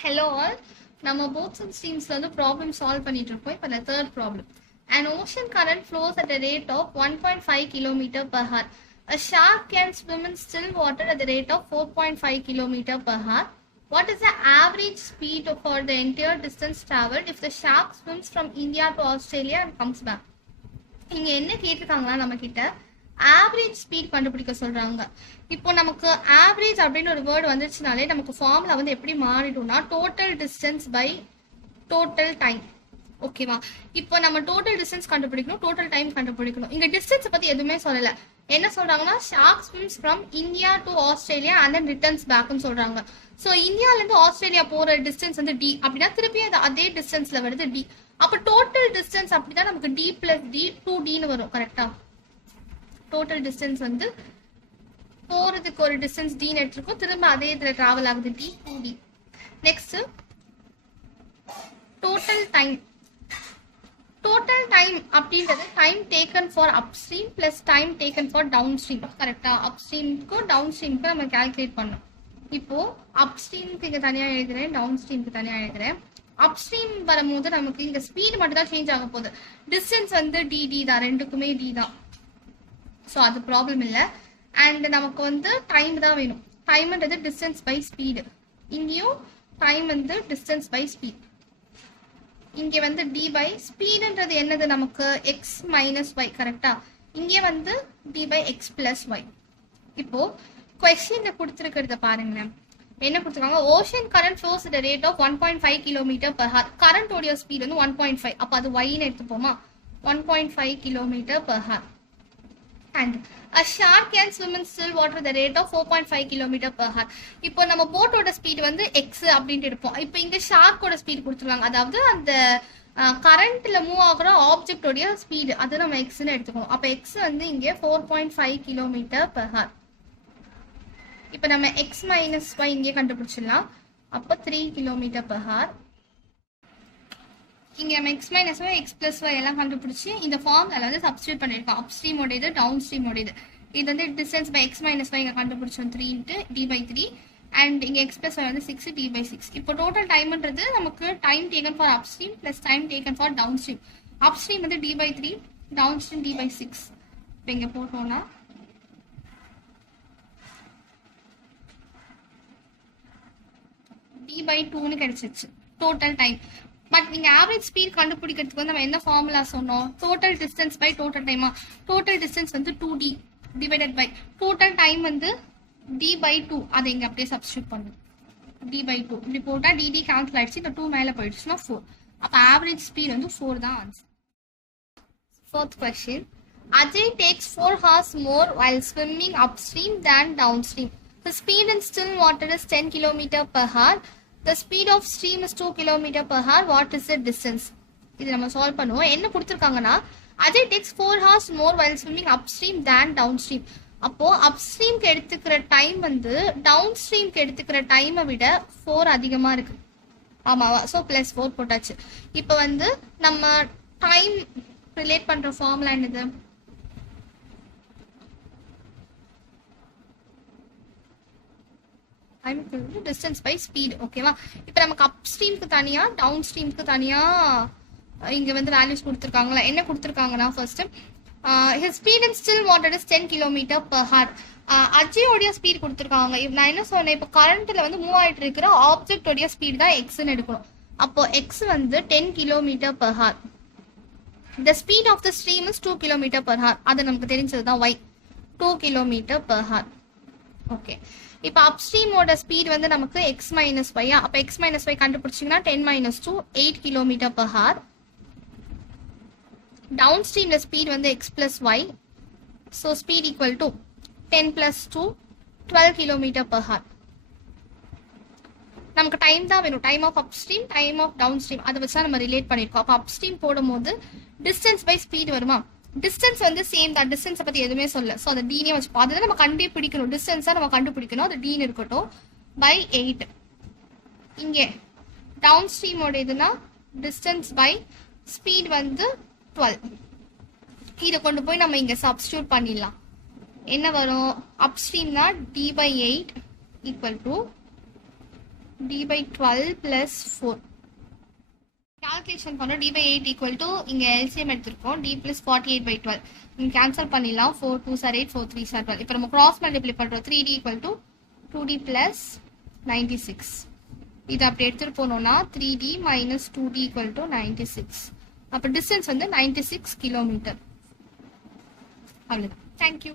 Hello all. நம்ம boats and streams வந்து problem solve பண்ணிட்டு இருக்கோம். இப்போ the third problem. An ocean current flows at a rate of 1.5 km per hour. A shark can swim in still water at the rate of 4.5 km per hour. What is the average speed for the entire distance traveled if the shark swims from India to Australia and comes back? இங்க என்ன கேட்டிருக்காங்களா நம்ம கிட்ட average speed கண்டுபிடிக்க சொல்றாங்க. இப்போ நமக்கு average அப்படின்னு ஒரு வேர்டு வந்துச்சுனாலே நமக்கு ஃபார்முலா வந்து எப்படி மாறிடும்னா total distance by total time. ஓகேவா? இப்போ நம்ம டோட்டல் டிஸ்டன்ஸ் கண்டுபிடிக்கணும், டோட்டல் டைம் கண்டுபிடிக்கணும். இங்க டிஸ்டன்ஸ் பத்தி எதுவுமே சொல்லல. என்ன சொல்றாங்கன்னா shark swims from India to Australia and then returns பேக்னு சொல்றாங்க. ஸோ இந்தியால இருந்து ஆஸ்திரேலியா போற டிஸ்டன்ஸ் வந்து டி அப்படின்னா திருப்பி அது அதே டிஸ்டன்ஸ்ல வருது டி. அப்ப டோட்டல் டிஸ்டன்ஸ் அப்படிதான் நமக்கு டி பிளஸ் டி 2Dன்னு வரும். கரெக்டா? டோட்டல் டிஸ்டன்ஸ் வந்து போறதுக்கு ஒரு டிஸ்டன்ஸ் டின்னு எடுத்துருக்கோம், திரும்ப அதே இதுல டிராவல் ஆகுது D 2D. Next total time. Total time அப்படின்றது time taken for upstream plus time taken for downstream. கரெக்டா? அப்ஸ்ட்ரீமுக்கும் டவுன் ஸ்ட்ரீமுக்கும் நம்ம கால்குலேட் பண்ணோம். இப்போ அப்ஸ்ட்ரீமுக்கு இங்க தனியா எழுதுறேன், டவுன் ஸ்ட்ரீமுக்கு தனியா எழுதுறேன். அப்ஸ்ட்ரீம் வரும்போது நமக்கு இங்க ஸ்பீடு மட்டும் தான் சேஞ்ச் ஆக போகுது. டிஸ்டன்ஸ் வந்து டி தான், ரெண்டுக்குமே டி தான். ஸோ அது ப்ராப்ளம் இல்லை. அண்ட் நமக்கு வந்து டைம் தான் வேணும். டைம்ன்றது டிஸ்டன்ஸ் பை ஸ்பீடு. இங்கேயும் டைம் வந்து டிஸ்டன்ஸ் பை ஸ்பீட். இங்கே வந்து டி பை ஸ்பீடுன்றது என்னது நமக்கு எக்ஸ் மைனஸ் ஒய். கரெக்டா? இங்கே வந்து D by x plus y. இப்போ கொஸ்டின்ல கொடுத்துருக்கிறத பாருங்களேன். என்ன கொடுத்துருக்காங்க? Ocean current flows at rate of 1.5 km per hour. கரண்டோடைய ஸ்பீட் வந்து 1.5. அப்போ அது ஒய்ன்னு எடுத்துப்போமா? 1.5 km per hour. And a shark can swim in still water at the rate of 4.5 km per hour. இப்போ நம்ம போட்டோட ஸ்பீட் வந்து x அப்படின்ட்டு எடுப்போம். இப்போ இங்க ஷார்க்கோட ஸ்பீட் கொடுத்துருக்காங்க, அதாவது அந்த கரண்ட்ல மூவ் ஆகுற ஆப்ஜெக்டோடைய ஸ்பீடு அது நம்ம எக்ஸ்ன்னு எடுத்துக்கணும். அப்போ எக்ஸ் வந்து இங்கே 4.5 km per hour. இப்போ நம்ம எக்ஸ் மைனஸ் ஒய் இங்கே கண்டுபிடிச்சிடலாம். அப்போ 3 km per hour. இங்க நம்ம X minus Y X plus Y எல்லாம் கண்டுபிடிச்சி இந்த ஃபார்ம்ல வந்து சப்ஸ்டியூட் பண்ணிருக்கோம். அப் ஸ்ட்ரீமோட இது டவுன் ஸ்ட்ரீமோட இது வந்து distance by x minus y இங்க கண்டுபிடிச்சோம் 3 இன்ட்டு டி பை 3 அண்ட் இங்க எக்ஸ் பிளஸ் ஒய் வந்து 6 டி பை 6. இப்போ டோட்டல் டைம்ன்றது நமக்கு time taken for upstream plus time taken for downstream. Upstream வந்து D by 3, downstream D by 6. இப்போ இங்க போட்டோம்னா டி பை 2ன்னு கிடைச்சிச்சு டோட்டல் டைம். பட் நீங்க ஆவரேஜ் ஸ்பீட் கண்டுபிடிக்கிறதுக்கு வந்து நம்ம என்ன ஃபார்முலா சொன்னோம்? டோட்டல் டிஸ்டன்ஸ் பை டோட்டல் டைமா? டோட்டல் டிஸ்டன்ஸ் வந்து 2D divided by total time வந்து D by 2. அதை இங்க அப்படியே சப்ஸ்டியூட் பண்ணும். D by 2 இப்படி போட்டா dd கேன்சல் ஆயிடுச்சு. இந்த 2 மேல போயிடுச்சுன்னா 4. அப்ப ஆவரேஜ் ஸ்பீட் வந்து 4 தான் answer. Fourth question. Ajay takes 4 hours more while swimming upstream than downstream. The speed in still water is 10 km per hour. The speed of stream is 2 km per hour. What is the distance? இது நம்ம solve பண்ணுவோம். என்ன கொடுத்துருக்காங்கன்னா Ajay tax 4 hours more while swimming upstream than downstream. அப்போ அப்ஸ்ட்ரீம்க்கு எடுத்துக்கிற time வந்து down ஸ்ட்ரீம்க்கு எடுத்துக்கிற டைமை விட 4 அதிகமா இருக்கு. ஆமாவா? ஸோ பிளஸ் 4 போட்டாச்சு. இப்போ வந்து நம்ம டைம் ரிலேட் பண்ற ஃபார்முலா என்னது? Distance by speed. ஓகேவா? இப்போ நமக்கு அப் ஸ்ட்ரீம்க்கு தனியா டவுன் ஸ்ட்ரீம்க்கு தனியா இங்க வந்து வேல்யூஸ் கொடுத்துருக்காங்களா? என்ன கொடுத்துருக்காங்கன்னா first his speed in still water is 10 km per hour. அஜயோடைய ஸ்பீட் கொடுத்துருக்காங்க. நான் என்ன சொன்னேன்? இப்போ கரண்ட்ல வந்து மூவ் ஆயிட்டு இருக்கிற ஆப்ஜெக்டோடைய ஸ்பீட் தான் எக்ஸ்ன்னு எடுக்கணும். அப்போ எக்ஸ் வந்து 10 km per hour. The speed of the stream is 2 km per hour. அது நமக்கு தெரிஞ்சது தான் y 2 km per hour. Okay. இப்போ அப்ஸ்ட்ரீமோட ஸ்பீட் வந்து நமக்கு எக்ஸ் மைனஸ் ஒய்யா? அப்போ எக்ஸ் மைனஸ் ஒய் கண்டுபிடிச்சிங்கன்னா 10 minus 2 8 km per hour. Down ஸ்ட்ரீம்ல ஸ்பீட் வந்து x plus y. So speed equal to 10 plus 2 12 km per hour. நமக்கு டைம் தான் வேணும். Time of upstream, time of downstream அதை வச்சா நம்ம ரிலேட் பண்ணிருக்கோம். அப்போ அப் ஸ்ட்ரீம் போடும்போது டிஸ்டன்ஸ் பை ஸ்பீட் வருமா? டிஸ்டன்ஸ் வந்து சேம் தான். டிஸ்டன்ஸை பத்தி எதுவுமே சொல்ல. ஸோ அதை டீனே வச்சுப்போம். அதுதான் நம்ம கண்டுபிடிக்கணும். டிஸ்டன்ஸா நம்ம கண்டுபிடிக்கணும். அது டீன் இருக்கட்டும் பை 8. இங்கே டவுன் ஸ்ட்ரீமோட இதுனா டிஸ்டன்ஸ் பை ஸ்பீட் வந்து 12. இதை கொண்டு போய் நம்ம இங்க சப்ஸ்டியூட் பண்ணிடலாம். என்ன வரும்? அப் ஸ்ட்ரீம்னா d by 8 equal to d by 12 plus 4. Calculation பண்ணோம் d by 8 equal to இங்கே LCM எடுத்திருக்கோம் d plus 48 by 12. இங்கே கேன்சல் பண்ணிடலாம் 4 2s are 8 4 3s are 12. இப்போ நம்ம கிராஸ் மல்டிப்ளை பண்ணுறோம் 3d equal to 2d plus 96. இது அப்படி எடுத்துகிட்டு போனோம்னா 3d minus 2d equal to 96. அப்போ டிஸ்டன்ஸ் வந்து 96 கிலோமீட்டர். அவ்வளோ. தேங்க்யூ.